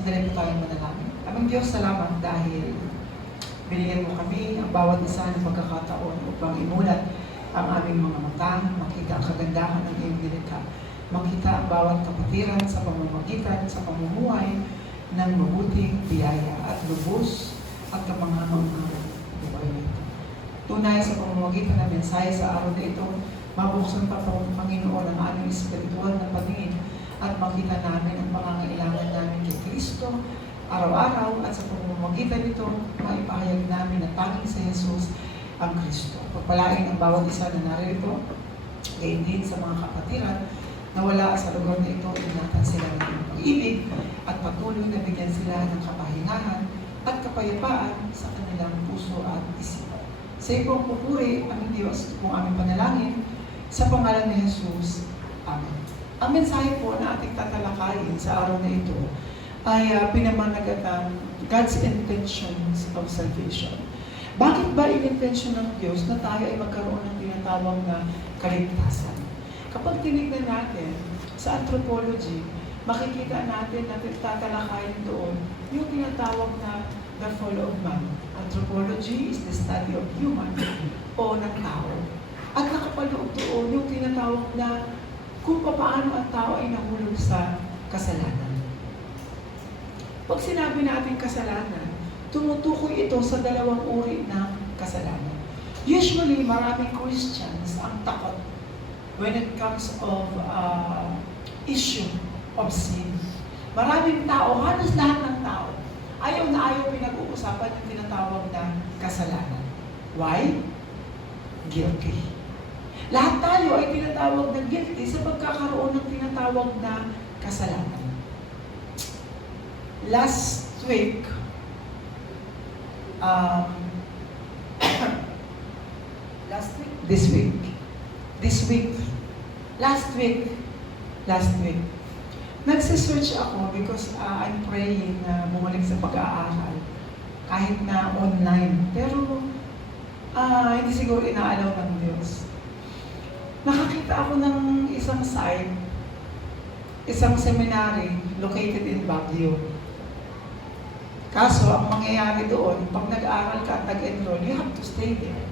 Sandali po tayong manalangin. Aming Diyos, salamat dahil binigyan mo kami ang bawat isa ng pagkakataon upang imulat ang aming mga mata, makita ang kagandahan ng iyong nilikha, makita ang bawat kapatiran sa pamamagitan sa pamumuhay ng mabuting biyaya at lubos at kamanghang ng buhay nito. Tunay sa pamamagitan ng mensahe sa araw na ito, mabuksan pa po ng Panginoon ang aming espiritual na paningin at makita namin ang pangangailangan namin kay Kristo araw-araw at sa pamamagitan nito, maipahayag namin na tanging sa Jesus ang Kristo. Pagpalain ang bawat isa na narito, gayon din sa mga kapatiran na wala sa lugar na ito, ingatan sila ng iyong pag-ibig at patuloy na bigyan sila ng kapahingahan at kapayapaan sa kanilang puso at isipan. Sa iyong pupuri, aming Diyos, kung aming panalangin, sa pangalan ni Jesus. Amen. Ang mensahe po na ating tatalakayin sa araw na ito ay pinamanagatan God's intentions of salvation. Bakit ba in-intention ng Diyos na tayo ay magkaroon ng tinatawag na kaligtasan? Kapag tinignan natin sa anthropology, makikita natin na tatalakayin doon yung tinatawag na the fall of man. Anthropology is the study of human o ng tao. At nakapaloob doon yung tinatawag na kung paano ang tao ay nahulog sa kasalanan. Pag sinabi natin kasalanan, tumutukoy ito sa dalawang uri ng kasalanan. Usually, maraming Christians ang takot when it comes of issue of sin. Maraming tao, halos lahat ng tao, ayaw na ayaw pinag-uusapan yung tinatawag na kasalanan. Why? Guilty. Lahat tayo ay tinatawag na guilty sa pagkakaroon ng tinatawag na kasalanan. Last week, last week, nagsisearch ako because I'm praying na bumalik sa pag-aaral kahit na online. Pero hindi siguro inaalaw ng Diyos. Nakakita ako ng isang site, isang seminary located in Baguio. Kaso, ang mangyayari doon, pag nag-aaral ka at nag-enroll, you have to stay there.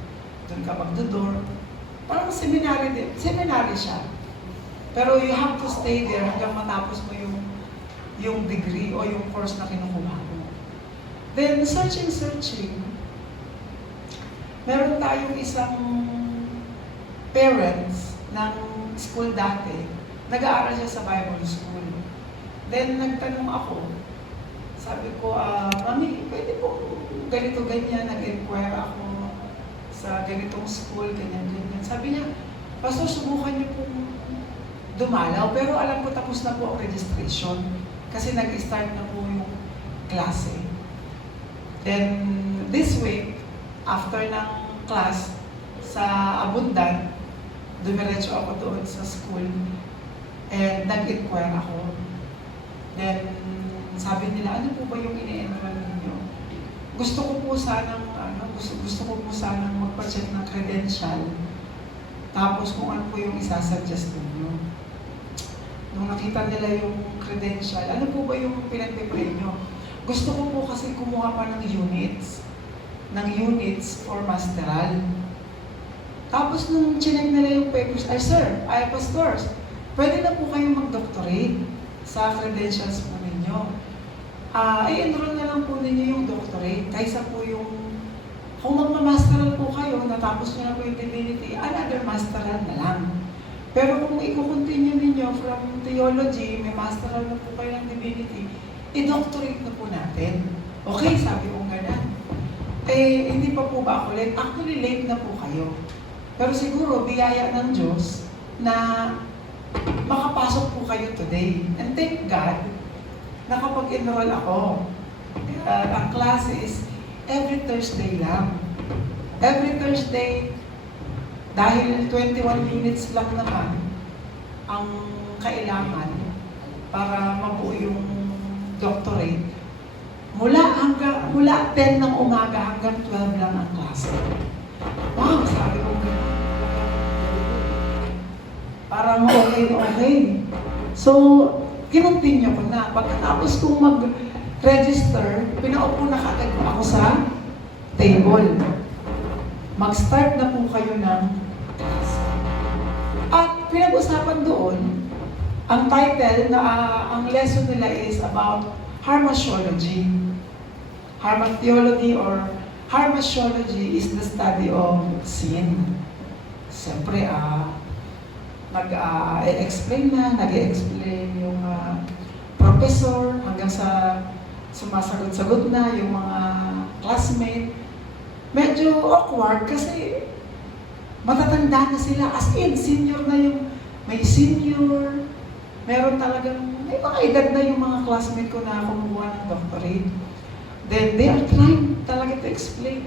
Doon ka magdodor. Parang seminary din. Seminary siya. Pero you have to stay there hanggang matapos mo yung degree o yung course na kinukuha mo. Then, searching, meron tayong isang parents ng school dati. Nag-aaral siya sa Bible school. Then, nagtanong ako, sabi ko, Mami, pwede po ganito, ganyan, nag-inquire ako sa ganitong school, ganyan. Sabi niya, Pastor, subukan niyo pong dumalaw, pero alam ko tapos na po ang registration kasi nag-start na po yung klase. Then, this week, after ng class sa Abundan, dumiretso ako doon sa school and nag-inquire ako. Then, sabi nila, ano po ba yung ini-enroll ninyo? Gusto ko po sanang magpa-check ng credential. Tapos kung ano po yung isasuggest ninyo. Nung nakita nila yung credential, ano po ba yung pinag-pray nyo? Gusto ko po kasi kumuha pa ng units for masteral. Tapos nung chinek nila yung papers, pastors, pwede na po kayong mag-doctorate sa credentials po ninyo. I-enroll na lang po ninyo yung doctorate kaysa po yung kung magmamasteral po kayo, natapos nyo na po yung divinity, another masteral na lang. Pero kung i-continue ninyo from theology, may masteral na po kayo ng divinity, i-doctorate na po natin. Okay, sabi kong ganun. Hindi pa po ba ako late? Actually, late na po kayo. Pero siguro, biyaya ng Diyos na makapasok po kayo today. And thank God, nakapag-enroll ako. Ang klase is every Thursday lang. Every Thursday, dahil 21 minutes lang naman ang kailangan para mabuo yung doctorate. Mula 10 ng umaga hanggang 12 lang ang klase. Wow, sabi ko, parang okay. So, kinontinue ko na. Pagkatapos kong register, pinaupo na kaagad ako sa table. Mag-start na po kayo ng class. At pinag-usapan doon, ang title na ang lesson nila is about Hamartiology. Hamartiology or Hamartiology is the study of sin. Siyempre, nag-explain yung professor hanggang sa sumasagot-sagot na yung mga classmate. Medyo awkward kasi matatanda na sila. As in, senior na yung, may senior, meron talagang, may mga edad na yung mga classmate ko na kumuha ng doctorate. Then, they are trying talaga to explain.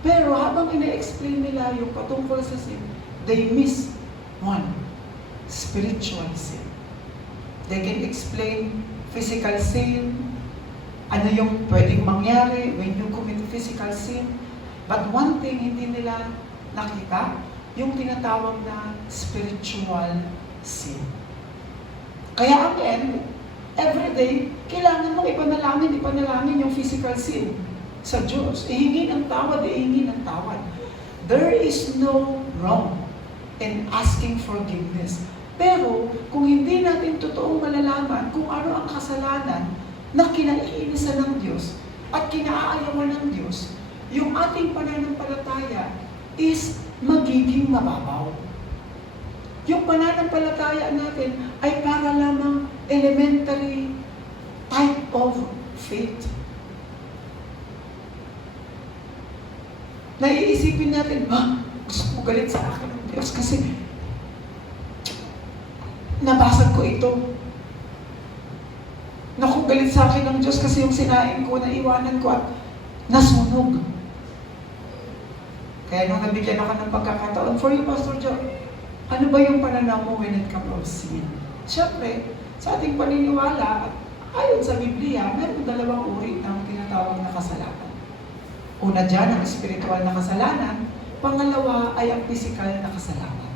Pero habang ina-explain nila yung patungkol sa sin, they miss one, spiritual sin. They can explain physical sin, ano yung pwedeng mangyari when you commit physical sin. But one thing hindi nila nakita, yung tinatawag na spiritual sin. Kaya again, every day, kailangan mong ipanalangin yung physical sin sa Diyos. Ihingi ng tawad. There is no wrong in asking forgiveness. Pero, kung hindi natin totoong malalaman kung ano ang kasalanan na kinaiinisan ng Diyos at kinaayawan ng Diyos, yung ating pananampalataya is magiging mababaw. Yung pananampalataya natin ay para lamang elementary type of faith. Naiisipin natin, gusto ko galit sa akin ng Diyos kasi nabasag ko ito. Naku, galit sa akin ng Diyos kasi yung sinain ko, naiwanan ko at nasunog. Kaya nung nabigyan ako ng pagkakataon, for you, Pastor Joe, ano ba yung pananaw mo when it comes to sin? Siyempre, sa ating paniniwala, ayon sa Biblia, meron dalawang uri ng tinatawag na kasalanan. Una dyan, ang spiritual na kasalanan. Pangalawa ay ang physical na kasalanan.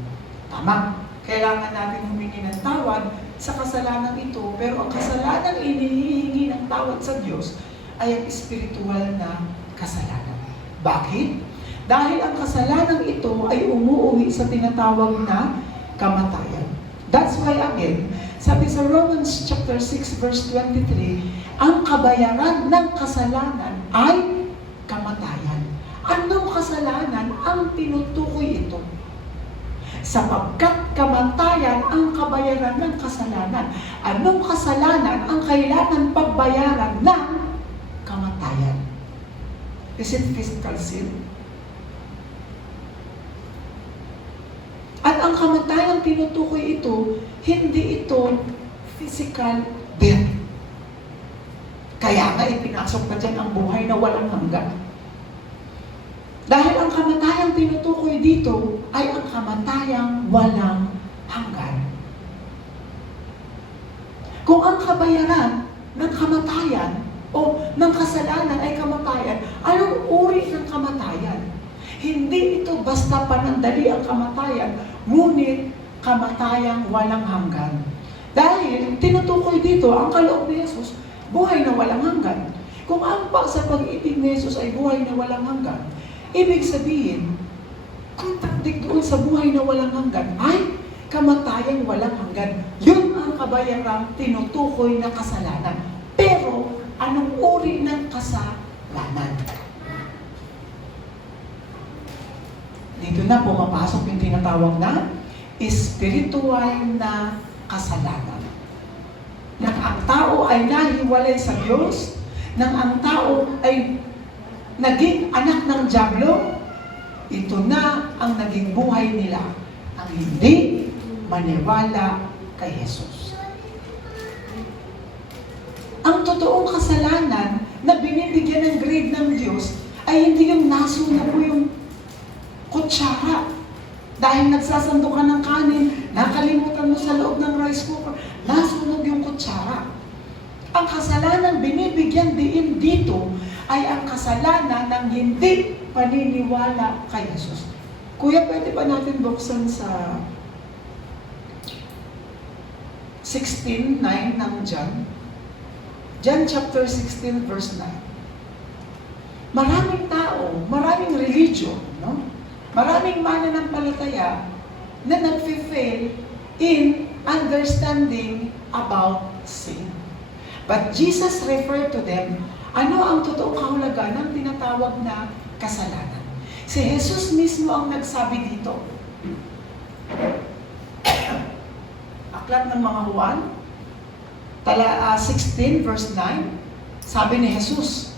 Tama. Kailangan natin humingi ng tawad sa kasalanan ito, pero ang kasalanan inihihingi ng tawad sa Diyos ay ang spiritual na kasalanan. Bakit? Dahil ang kasalanan ito ay umuuwi sa tinatawag na kamatayan. That's why again, sabi sa Romans chapter 6 verse 23, ang kabayaran ng kasalanan ay kamatayan. Anong kasalanan ang tinutukoy ito? Sapagkat kamatayan ang kabayaran ng kasalanan. Anong kasalanan ang kailangan pagbayaran ng kamatayan? Is it physical sin? At ang kamatayang tinutukoy ito, hindi ito physical death. Kaya nga ipinasok na dyan ang buhay na walang hanggan. Dahil ang kamatayang tinutukoy dito ay ang kamatayang walang hanggan. Kung ang kabayaran ng kamatayan o ng kasalanan ay kamatayan, anong uri ng kamatayan? Hindi ito basta panandali ang kamatayan, ngunit kamatayang walang hanggan. Dahil tinutukoy dito, ang kaloob ni Jesus, buhay na walang hanggan. Kung ang sa pag-ibig ni Jesus ay buhay na walang hanggan, ibig sabihin, contradict doon sa buhay na walang hanggan ay kamatayang walang hanggan. Yun ang kabayarang tinutukoy na kasalanan. Pero, anong uri ng kasalanan? Dito na pumapasok yung tinatawag na spiritual na kasalanan. Nang ang tao ay nahiwalay sa Diyos, nang ang tao ay naging anak ng dyablo, ito na ang naging buhay nila, ang hindi maniwala kay Jesus. Ang totoong kasalanan na binibigyan ng grade ng Diyos ay hindi yung nasunog mo yung kutsara. Dahil nagsasando ka ng kanin, nakalimutan mo sa loob ng rice cooker, nasunog yung kutsara. Ang kasalanan binibigyan din dito ay ang kasalanan ng hindi paniniwala kay Jesus. Kuya, pwede ba natin buksan sa 16:9 ng John? John chapter 16, verse 9. Maraming tao, maraming religion, no? Maraming mananampalataya na nag-fail in understanding about sin. But Jesus referred to them, ano ang totoong kahulugan ng tinatawag na kasalanan? Si Jesus mismo ang nagsabi dito. Aklat ng mga Juan, 16 verse 9, sabi ni Jesus,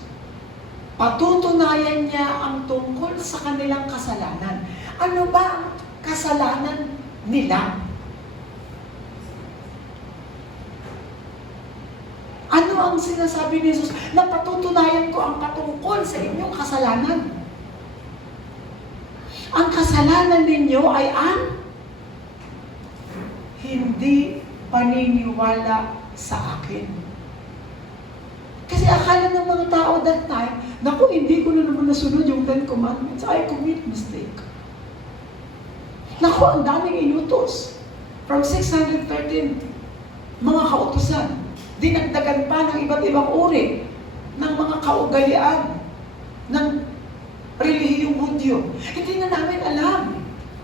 patutunayan niya ang tungkol sa kanilang kasalanan. Ano ba ang kasalanan nila? Ano ang sinasabi ni Jesus? Na patutunayan ko ang patungkol sa inyong kasalanan. Ang kasalanan ninyo ay ang hindi paniniwala sa akin. Kasi akala ng mga tao that time, naku, hindi ko na naman nasunod yung 10 Commandments. I commit mistake. Naku, ang daming inutos. From 613, mga kautusan. Dinagdagan pa ng iba't ibang uri ng mga kaugalian ng relihiyong Hudyo. Hindi na namin alam.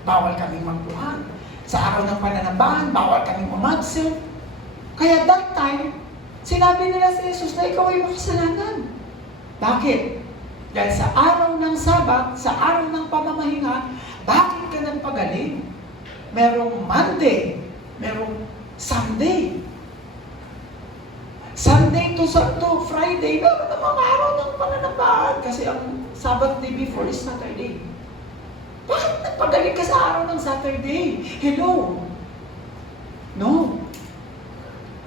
Bawal kaming magbuhat. Sa araw ng pananambahan, bawal kaming umabsent. Kaya that time, sinabi nila si Jesus na ikaw ay makasalanan. Bakit? Dahil sa araw ng Sabat, sa araw ng pamamahinga, bakit ka nagpagaling? Merong Monday, merong Sunday. Sunday to Friday, meron ng mga araw ng pananambahan kasi ang Sabbath day before is Saturday. Bakit nagpagaling ka sa araw ng Saturday? Hello? No.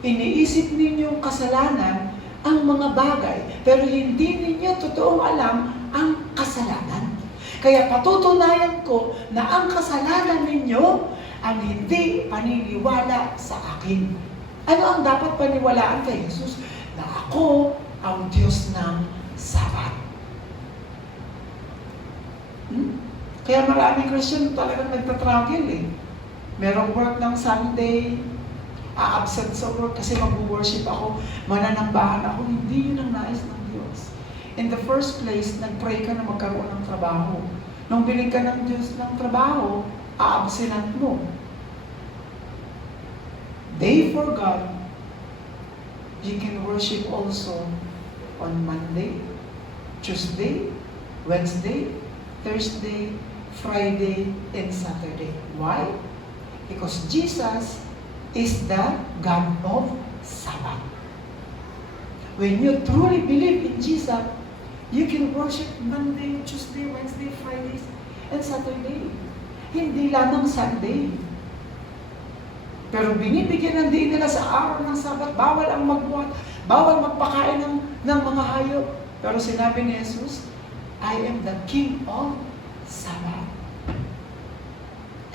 Iniisip ninyong kasalanan ang mga bagay, pero hindi ninyo totoong alam ang kasalanan. Kaya patutunayan ko na ang kasalanan ninyo ang hindi paniniwala sa akin. Ano ang dapat paniwalaan kay Jesus? Na ako ang Diyos ng Sabat. Kaya maraming Christian talagang nagtatravel eh. Merong work ng Sunday, absent sa work kasi mag-worship ako, mananambahan ako. Hindi yun ang nais ng Diyos. In the first place, nag-pray ka na magkaroon ng trabaho. Nung binig ka ng Diyos ng trabaho, absent mo. Day for God, you can worship also on Monday, Tuesday, Wednesday, Thursday, Friday, and Saturday. Why? Because Jesus is the God of Sabbath. When you truly believe in Jesus, you can worship Monday, Tuesday, Wednesday, Fridays, and Saturday. Hindi lamang Sunday. Pero binibigyan ng diin nila sa araw ng Sabat, bawal ang magbuhat, bawal magpakain ng mga hayop. Pero sinabi ni Jesus, I am the King of Sabat.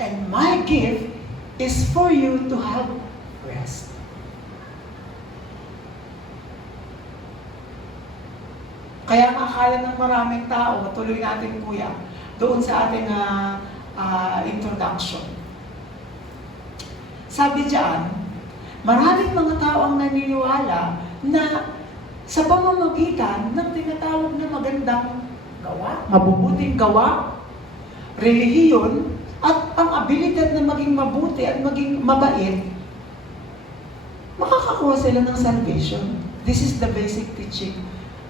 And my gift is for you to have rest. Kaya ang akala ng maraming tao, tuloy natin kuya, doon sa ating introduction. Sabi diyan, maraming mga tao ang naniniwala na sa pamamagitan ng tinatawag na magandang gawa, mabubuting gawa, relihiyon, at ang abilidad na maging mabuti at maging mabait, makakakuha sila ng salvation. This is the basic teaching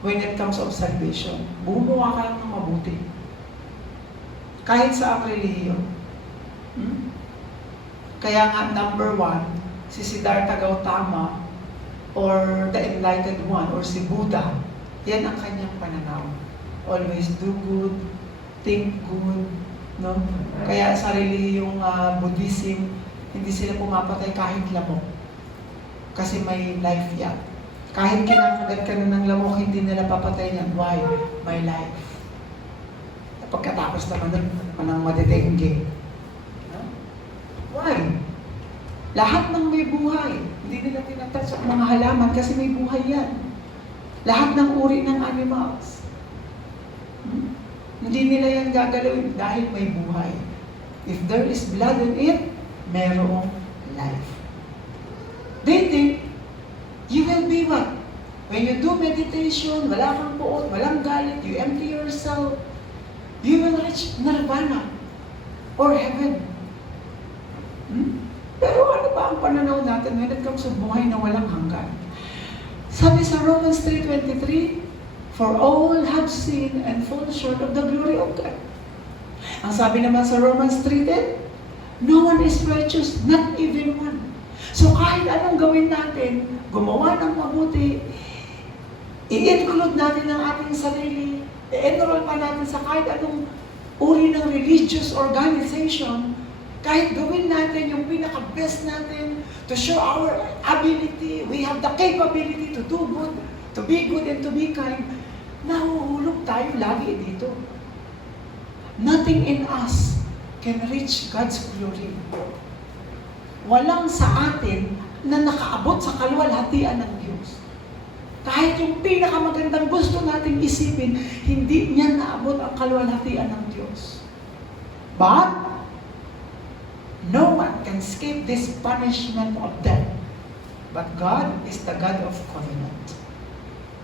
when it comes of salvation. Bumuha ka lang ng mabuti. Kahit sa ang relihiyon. Kaya nga, number 1, si Siddhartha Gautama, or the Enlightened One, or si Buddha, yan ang kanyang pananaw. Always do good, think good, no? Kaya sa relihiyong Buddhism, hindi sila pumapatay kahit lamok. Kasi may life yan. Kahit kinakagat ka na ng lamok, hindi nila papatay yan. Why? May life. Pagkatapos naman nun, manang madedengge. Why? Lahat ng may buhay, hindi nila tinatouch ang mga halaman kasi may buhay yan. Lahat ng uri ng animals. Hindi nila yan gagalawin dahil may buhay. If there is blood in it, merong life. They think, you will be what? When you do meditation, wala kang puot, walang galit, you empty yourself, you will reach nirvana or heaven. Pero ano ba ang pananaw natin when it comes to buhay na walang hanggan? Sabi sa Romans 3:23, for all have sinned and fall short of the glory of God. Ang sabi naman sa Romans 3:10, no one is righteous, not even one. So kahit anong gawin natin, gumawa ng mabuti, i-include natin ang ating sarili, i-enroll pa natin sa kahit anong uri ng religious organization, kahit gawin natin yung pinaka-best natin to show our ability, we have the capability to do good, to be good and to be kind, nahuhulog tayo lagi dito. Nothing in us can reach God's glory. Walang sa atin na nakaabot sa kaluwalhatian ng Diyos. Kahit yung pinakamagandang gusto nating isipin, hindi niya naabot ang kaluwalhatian ng Diyos. But, no one can escape this punishment of death. But God is the God of covenant.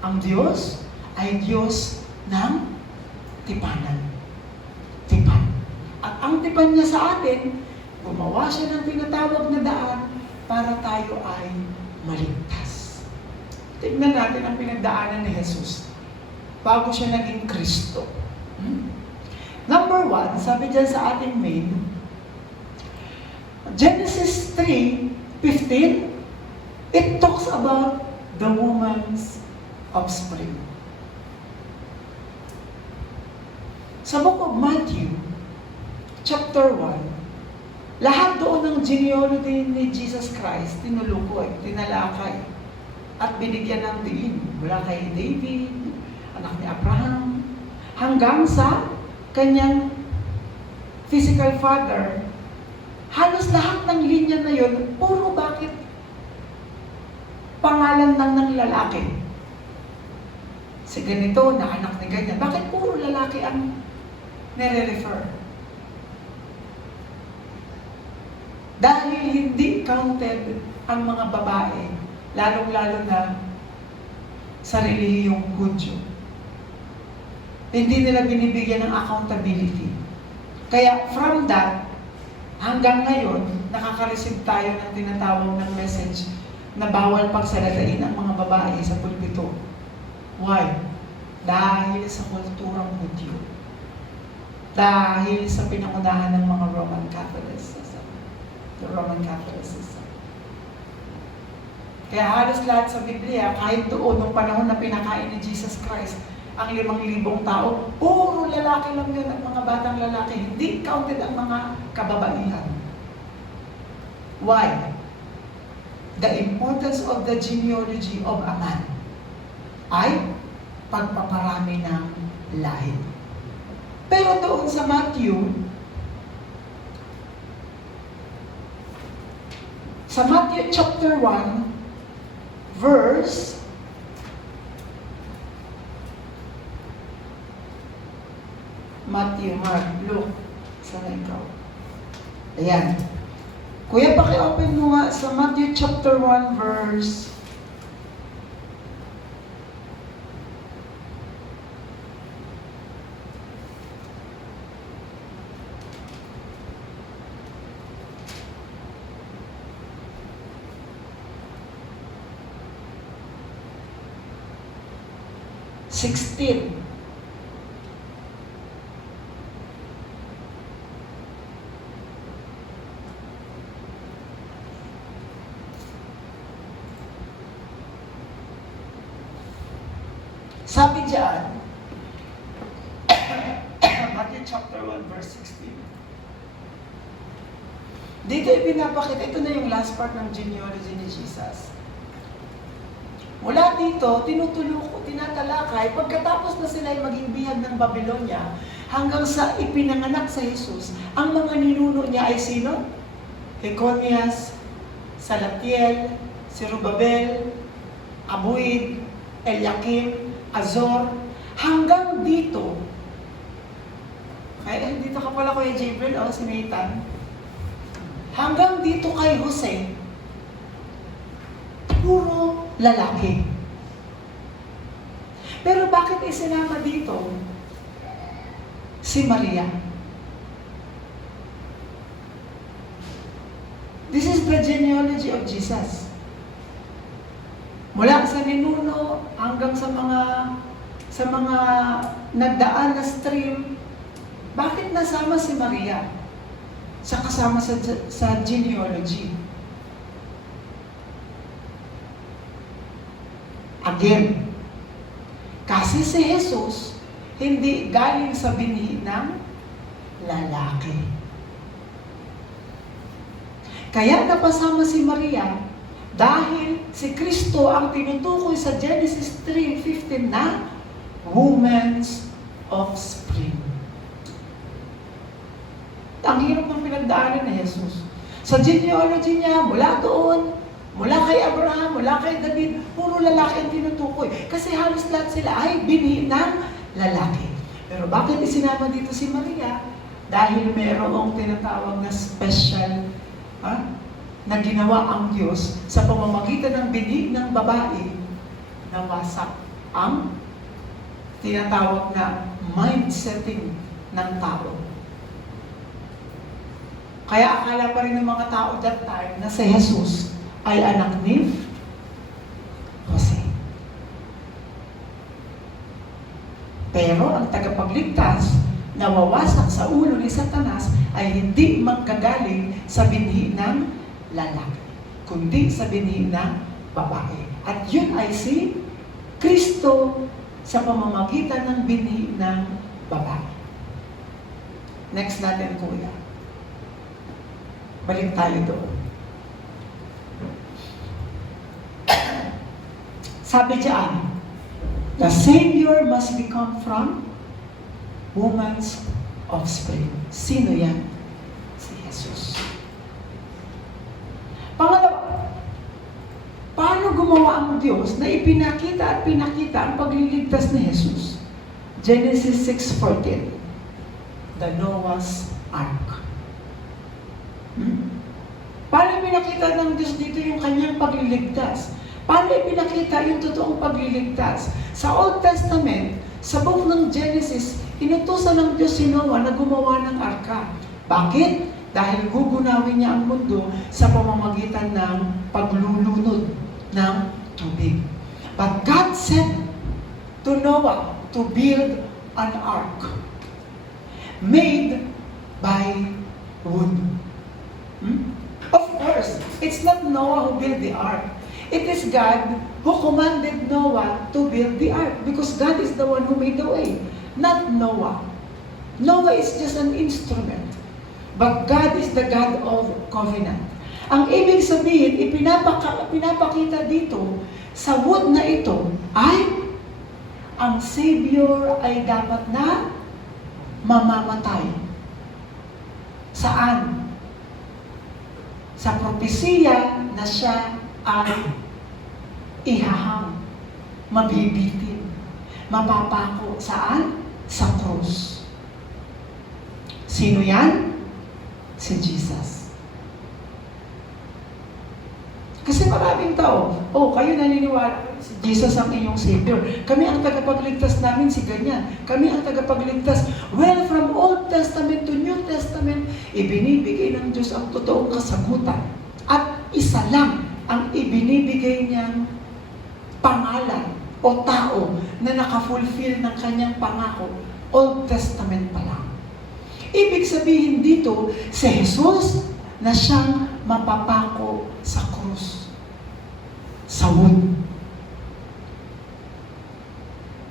Ang Diyos ay Diyos ng tipanan. Tipan. At ang tipan niya sa atin, gumawa siya ng tinatawag na daan para tayo ay maligtas. Tignan natin ang pinagdaanan ni Jesus bago siya naging Kristo. Number 1, sabi dyan sa ating main, Genesis 3:15, it talks about the woman's offspring. Sa book of Matthew, chapter 1, lahat doon ng genealogy ni Jesus Christ, tinulukoy, tinalakay, at binigyan ng diin. Mula kay David, anak ni Abraham, hanggang sa kanyang physical father. Halos lahat ng linya na yun, puro bakit pangalan ng lalaki. Si ganito, na anak ni ganyan. Bakit puro lalaki ang nire-refer? Dahil hindi counted ang mga babae, lalong-lalo na sa relihiyong Hudyo. Hindi nila binibigyan ng accountability. Kaya from that, hanggang ngayon, nakaka-receive tayo ng tinatawag ng message na bawal pagsalatain ang mga babae sa pulpito. Why? Dahil sa kulturang Hudyo. Dahil sa pinangunahan ng mga Roman Catholics. The Roman Catholicism. Kaya halos lahat sa Biblia, kahit doon, nung panahon na pinakain ni Jesus Christ, ang 5,000 tao, puro lalaki lang yun at mga batang lalaki. Hindi counted ang mga kababaihan. Why? The importance of the genealogy of a man ay pagpaparami ng lahi. Pero doon sa Matthew, chapter 1, verse Matthew, Mark, Luke, sana ikaw. Ayan. Kuya, paki-open mo nga sa Matthew chapter 1, verse 16. Sabi diyan, Matthew chapter 1, verse 16. Dito ipinapakita, ito na yung last part ng genealogy ni Jesus. Mula dito, tinatalakay, pagkatapos na sila ay maging bihag ng Babylonia, hanggang sa ipinanganak sa Jesus, ang mga ninuno niya ay sino? Jeconias, Salatiel, Zerubbabel, Abuid, Eliakim, Azor, hanggang dito. Ay, dito ka pala Kuya Gabriel, si Nathan. Hanggang dito kay Jose, puro lalaki. Pero bakit isinama dito si Maria? This is the genealogy of Jesus. Mula sa ninuno hanggang sa mga nagdaan na stream, bakit nasama si Maria sa kasama sa genealogy? Again, kasi si Jesus hindi galing sa binhi ng lalaki. Kaya napasama si Maria dahil si Kristo ang tinutukoy sa Genesis 3:15 na woman's offspring. Ang hirap ng pinagdaanan ni Jesus. Sa genealogy niya, mula doon, mula kay Abraham, mula kay David, puro lalaki ang tinutukoy. Kasi halos lahat sila ay binhi ng lalaki. Pero bakit isinama dito si Maria? Dahil mayroong tinatawag na special na ginawa ang Diyos sa pamamagitan ng binhi ng babae na wasak ang tinatawag na mind-setting ng tao. Kaya akala pa rin ng mga tao that time na si Jesus ay anak ni Jose. Pero ang tagapagligtas na wawasak sa ulo ni Satanas ay hindi magkagaling sa binhi ng lalaki, kundi sa binhi ng babae. At yun ay si Kristo sa pamamagitan ng binhi ng babae. Next natin, kuya. Balik tayo doon. Sabi diyan, the Savior must become from woman's offspring. Sino yan? Si Jesus. Pangalawa, paano gumawa ang Diyos na ipinakita at pinakita ang pagliligtas ni Jesus? Genesis 6:14, the Noah's Ark. Paano pinakita ng Diyos dito yung kanyang pagliligtas? Paano ipinakita yung totoong pagliligtas? Sa Old Testament, sa book ng Genesis, inutusan ng Diyos si Noah na gumawa ng arka. Bakit? Dahil gugunawin niya ang mundo sa pamamagitan ng paglulunod ng tubig. But God said to Noah to build an ark made by wood. Of course, it's not Noah who built the ark. It is God who commanded Noah to build the ark because God is the one who made the way, not Noah. Noah is just an instrument. But God is the God of covenant. Ang ibig sabihin, pinapakita dito sa wood na ito ay ang Savior ay dapat na mamamatay. Saan? Sa propesiya na siya ay ihahang, mabibitin, mapapako. Saan? Sa krus. Sino yan? Si Jesus. Kasi maraming tao, kayo naniniwala, si Jesus ang inyong Savior. Kami ang tagapagligtas namin si ganyan. Kami ang tagapagligtas. Well, from Old Testament to New Testament, ibinibigay ng Diyos ang totoong kasagutan. At isa lang ang ibinibigay niyang pangalan o tao na nakafulfill ng kanyang pangako. Old Testament pa lang. Ibig sabihin dito, si Jesus na siyang mapapako sa krus, sa wood.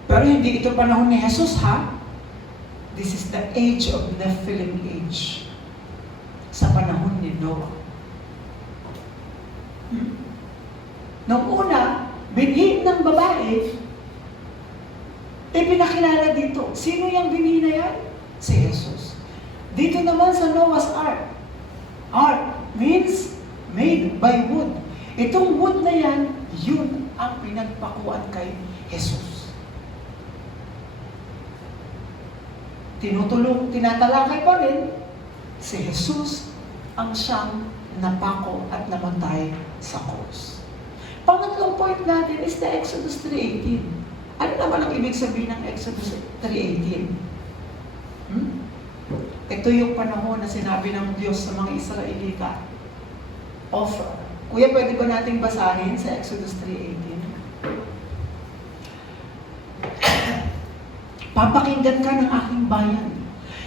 Pero hindi ito panahon ni Jesus, ha? This is the age of Nephilim age. Sa panahon ni Noah. Noong una, binhi ng babae, pinakilala dito. Sino yung binhi na yan? Si Jesus. Dito naman sa Noah's Ark. Ark means made by wood. Itong wood na yan, yun ang pinagpakuan kay Jesus. Tinatalakay pa rin, si Jesus ang siyang napako at namatay sa krus. Pangatlong point natin is the Exodus 3:18. Ano naman ang ibig sabihin ng Exodus 3:18? Ito yung panahon na sinabi ng Diyos sa mga Israelita. Offer. Kuya, pwede ba nating basahin sa Exodus 3:18? Papakinggan ka ng aking bayan.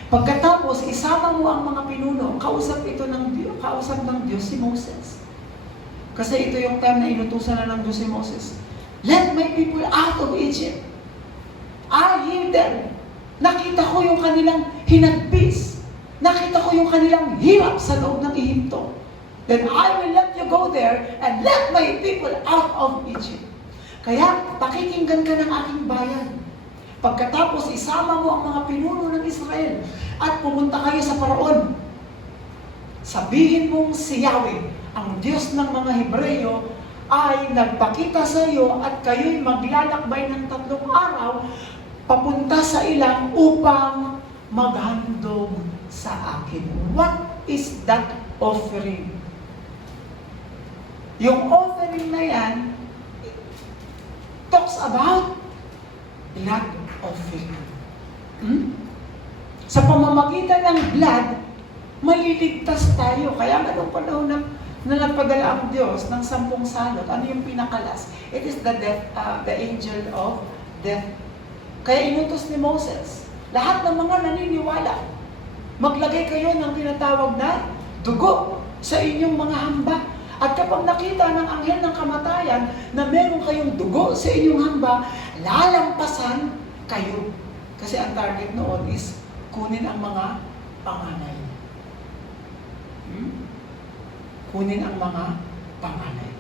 Pagkatapos, isama mo ang mga pinuno. Kausap ng Diyos si Moses. Kasi ito yung time na inutusan na ng Diyos si Moses. Let my people out of Egypt. I hear them. Nakita ko yung kanilang hinagpis. Nakita ko yung kanilang hirap sa loob ng Ehipto. Then I will let you go there and let my people out of Egypt. Kaya, pakikinggan ka ng aking bayan. Pagkatapos, isama mo ang mga pinuno ng Israel at pumunta kayo sa Paraon. Sabihin mong si Yahweh, ang Diyos ng mga Hebreyo, ay nagpakita sa iyo at kayo'y maglalakbay ng 3 araw papunta sa ilang upang maghandog sa akin. What is that offering? Yung offering na yan, talks about blood offering. Sa pamamagitan ng blood, maliligtas tayo. Kaya nga nung panahon na nagpadala ang Diyos ng 10 salot, ano yung pinakalas? It is the angel of death. Kaya inutos ni Moses, lahat ng mga naniniwala, maglagay kayo ng tinatawag na dugo sa inyong mga hamba. At kapag nakita ng anghel ng kamatayan na meron kayong dugo sa inyong hamba, lalampasan kayo. Kasi ang target noon is kunin ang mga panganay. Kunin ang mga panganay.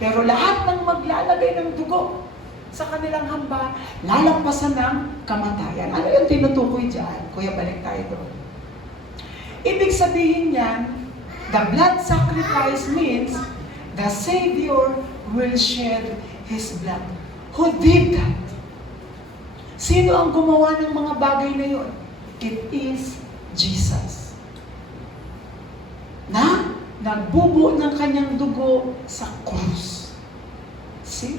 Pero lahat ng maglalagay ng dugo sa kanilang hamba, lalampasan ng kamatayan. Ano yung tinutukoy dyan? Kuya, balik tayo doon. Ibig sabihin niyan, the blood sacrifice means the Savior will shed His blood. Who did that? Sino ang gumawa ng mga bagay na yun? It is Jesus. Na nagbubuo ng kanyang dugo sa krus. See?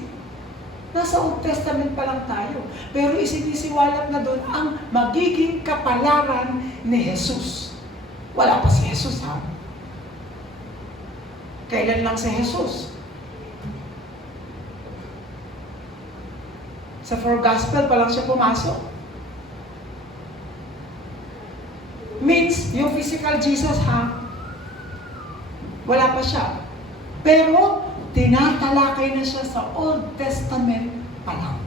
Nasa Old Testament pa lang tayo. Pero isinisiwalat na doon ang magiging kapalaran ni Jesus. Wala pa si Jesus, ha? Kailan lang si Jesus? Sa 4 Gospel pa lang siya pumasok. Means, yung physical Jesus, ha? Wala pa siya. Pero, tinatalakay na siya sa Old Testament pa lang.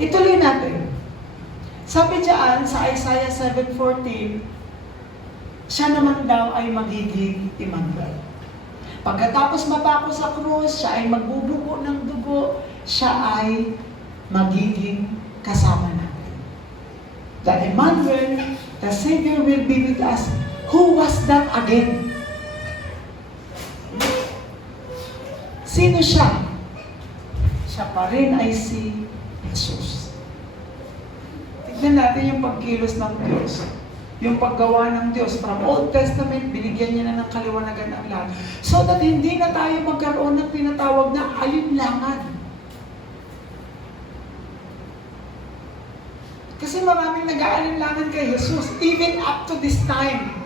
Ituloy natin. Sabi diyan sa Isaiah 7:14, siya naman daw ay magiging Emmanuel. Pagkatapos mapako sa krus, siya ay magbubugo ng dugo, siya ay magiging kasama natin. The Emmanuel, the Savior will be with us. Who was that again? Sino siya? Siya pa rin ay si Jesus. Tignan natin yung pagkilos ng Diyos. Yung paggawa ng Diyos. From Old Testament, binigyan niya na ng kaliwanagan ang lahat. So that hindi na tayo magkaroon ng tinatawag na alinlangan. Kasi maraming nag-aalinlangan kay Jesus, even up to this time.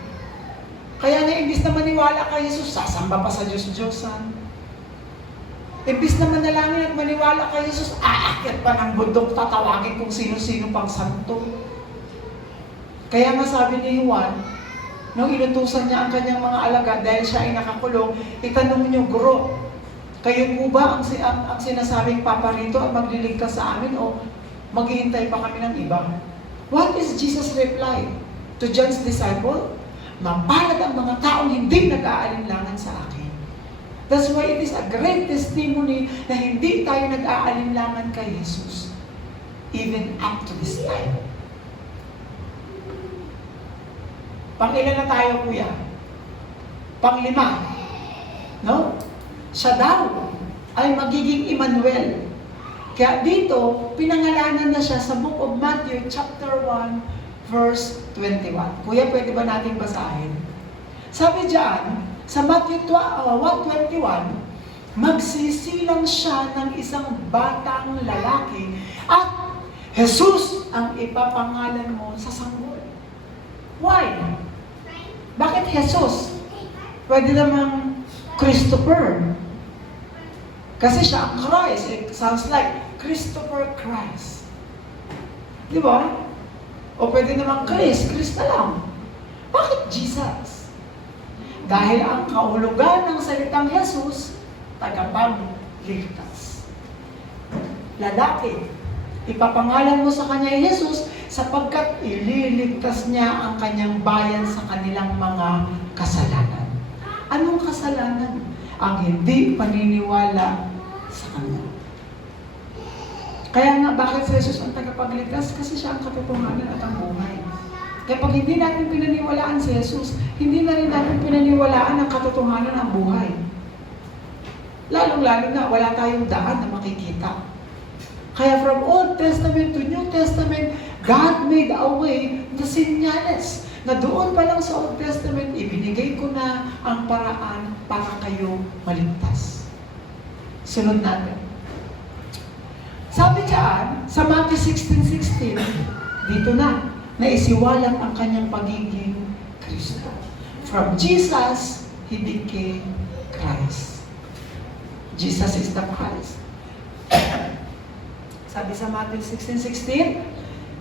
Kaya na imbis na maniwala kay Jesus, sasamba pa sa Diyos-Diyosan. Imbis na manalangin at maniwala kay Jesus, aakyat pa ng bundok, tatawagin kung sino-sino pang santo. Kaya nga sabi ni Juan, nung inutusan niya ang kanyang mga alagad dahil siya ay nakakulong, itanong niyo, Guro, kayo po ba ang sinasabing paparito at magliligtas sa amin o maghihintay pa kami ng iba? What is Jesus' reply to John's disciple? Mapalad ang mga taong hindi nag-aalinlangan sa akin. That's why it is a great testimony na hindi tayo nag-aalinlangan kay Jesus. Even up to this time. Pang-ilan na tayo, kuya? Pang-5. No? Siya daw ay magiging Emmanuel. Kaya dito, pinangalanan na siya sa Book of Matthew, chapter 1, verse 21. Kuya, pwede ba natin basahin? Sabi diyan, sa Matthew 1:21, magsisilang siya ng isang batang lalaki at Jesus ang ipapangalan mo sa sanggol. Why? Bakit Jesus? Pwede namang Christopher. Kasi siya ang Christ. It sounds like Christopher Christ. Di ba? O pwede namang Chris na lang. Bakit Jesus? Dahil ang kahulugan ng salitang Jesus, tagapagligtas. Lalaki, ipapangalan mo sa kanya Jesus sapagkat ililigtas niya ang kanyang bayan sa kanilang mga kasalanan. Anong kasalanan? Ang hindi paniniwala sa kanya. Kaya nga, bakit si Jesus ang tagapagligtas? Kasi siya ang katotohanan at ang buhay. Kaya pag hindi natin pinaniwalaan si Jesus, hindi na rin natin pinaniwalaan ang katotohanan ng buhay. Lalong-lalo na, wala tayong daan na makikita. Kaya from Old Testament to New Testament, God made a way na sinyales. Na doon pa lang sa Old Testament, ibinigay ko na ang paraan para kayo maligtas. Sunod natin. Sabi diyan, sa Matthew 16:16, dito na isiwalang ang kanyang pagiging Kristo. From Jesus, He became Christ. Jesus is the Christ. Sabi sa Matthew 16:16,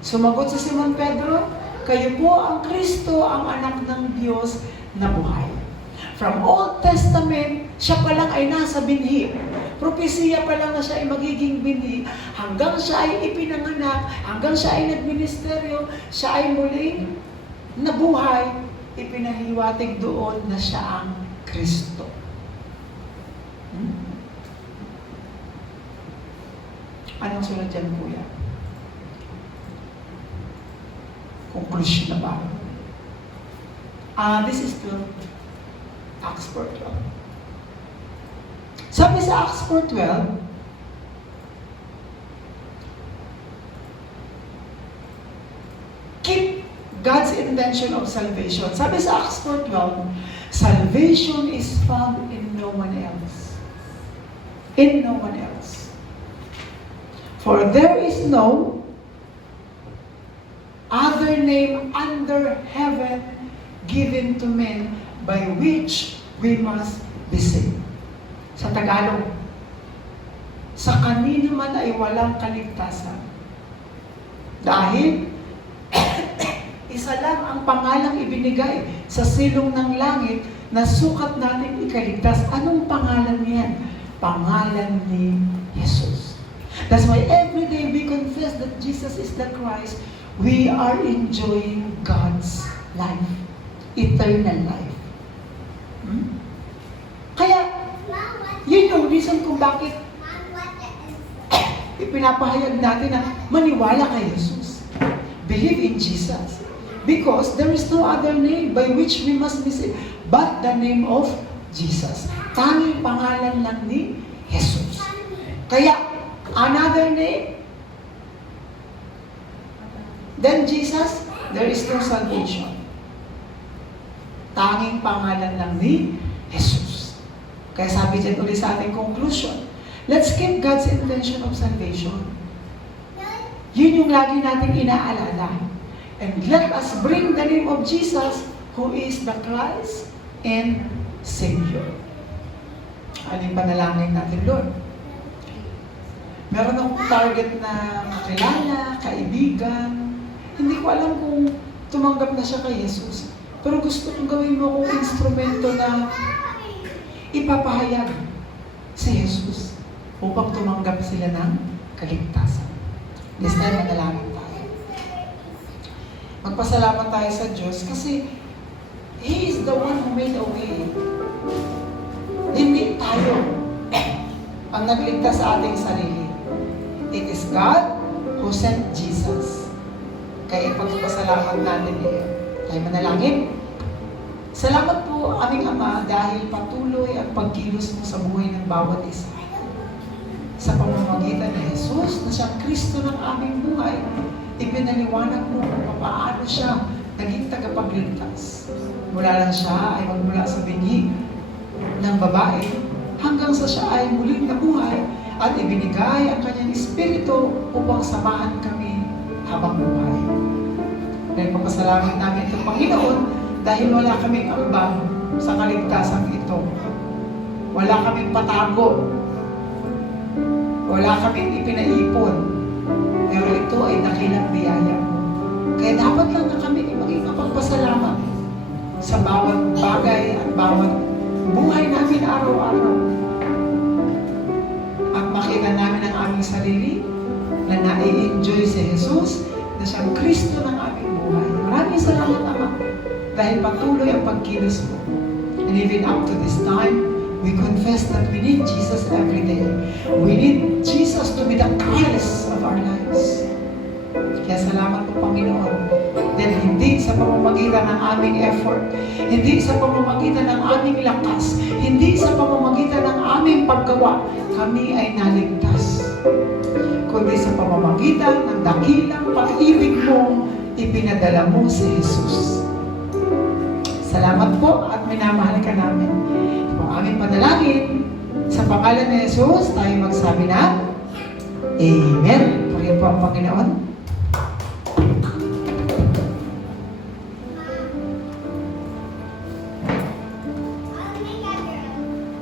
sumagot si Simon Pedro, kayo po ang Kristo, ang anak ng Diyos na buhay. From Old Testament, siya pa lang ay nasa binhi. Propesiya pa lang na siya ay magiging binhi. Hanggang siya ay ipinanganak, hanggang siya ay nagministeryo, siya ay muling nabuhay, ipinahiwatig doon na siya ang Kristo. Anong sunod dyan, kuya? Conclusion na ba? This is the Acts 4:12. Sabi sa Acts 4:12, keep God's intention of salvation. Sabi sa Acts 4:12, salvation is found in no one else. In no one else. For there is no other name under heaven given to men by which we must be saved. Sa Tagalog, sa kanino man ay walang kaligtasan. Dahil, isa lang ang pangalang ibinigay sa silong ng langit na sukat natin ikaligtas. Anong pangalan niyan? Pangalan ni Jesus. That's why every day we confess that Jesus is the Christ. We are enjoying God's life. Eternal life. Kaya, yun yung reason kung bakit ipinapahayag natin na maniwala kay Jesus. Believe in Jesus. Because there is no other name by which we must be saved but the name of Jesus. Tanging pangalan lang ni Jesus. Kaya, another name than Jesus, there is no salvation. Tanging pangalan lang ni Jesus. Kaya sabi dyan ulit sa ating conclusion, let's keep God's intention of salvation. Yun yung lagi natin inaalala. And let us bring the name of Jesus, who is the Christ and Savior. Aling panalangin natin, Lord? Meron akong target na kakilala, kaibigan. Hindi ko alam kung tumanggap na siya kay Jesus. Pero gusto kong gawin mo akong instrumento na ipapahayag si Jesus upang tumanggap sila ng kaligtasan. This time, manalangin tayo. Magpasalamat tayo sa Diyos kasi He is the one who made a way. Hindi tayo ang nagligtas sa ating sarili. It is God who sent Jesus. Kaya ipagpasalamat natin iyon. Tayo manalangin. Salamat po aming Ama dahil patuloy ang pagkilos mo sa buhay ng bawat isa. Sa pamamagitan ni Jesus na siyang Kristo ng aming buhay, ipinaliwanag mo kung paano siya naging tagapagligtas. Mula lang siya ay magmula sa binhi ng babae hanggang sa siya ay muling nabuhay at ibinigay ang kanyang Espiritu upang samahan kami habang buhay. Dahil papasalamat namin ito, Panginoon, dahil wala kaming ambag sa kaligtasan ito. Wala kaming patago. Wala kaming ipinaipon. Pero ito ay dakilang biyaya mo. Kaya dapat lang na kami maging mapagpasalamat sa bawat bagay at bawat buhay namin araw-araw. At makita namin ang aming sarili na nai-enjoy si Jesus na siyang Kristo ng aming buhay. Maraming salamat, Ama, dahil patuloy ang pagkilos mo. And even up to this time, we confess that we need Jesus every day. We need Jesus to be the Christ of our lives. Kaya salamat po, Panginoon, dahil hindi sa pamamagitan ng aming effort, hindi sa pamamagitan ng aming lakas, hindi sa pamamagitan ng aming paggawa, kami ay naligtas. Kundi sa pamamagitan ng dakilang pag-ibig mo, ipinadala mo si Jesus. Salamat po at minamahal ka namin. Ang aming panalangin, sa pangalan ni Jesus, tayo magsabi na, Amen. Pagyan po ang Panginoon.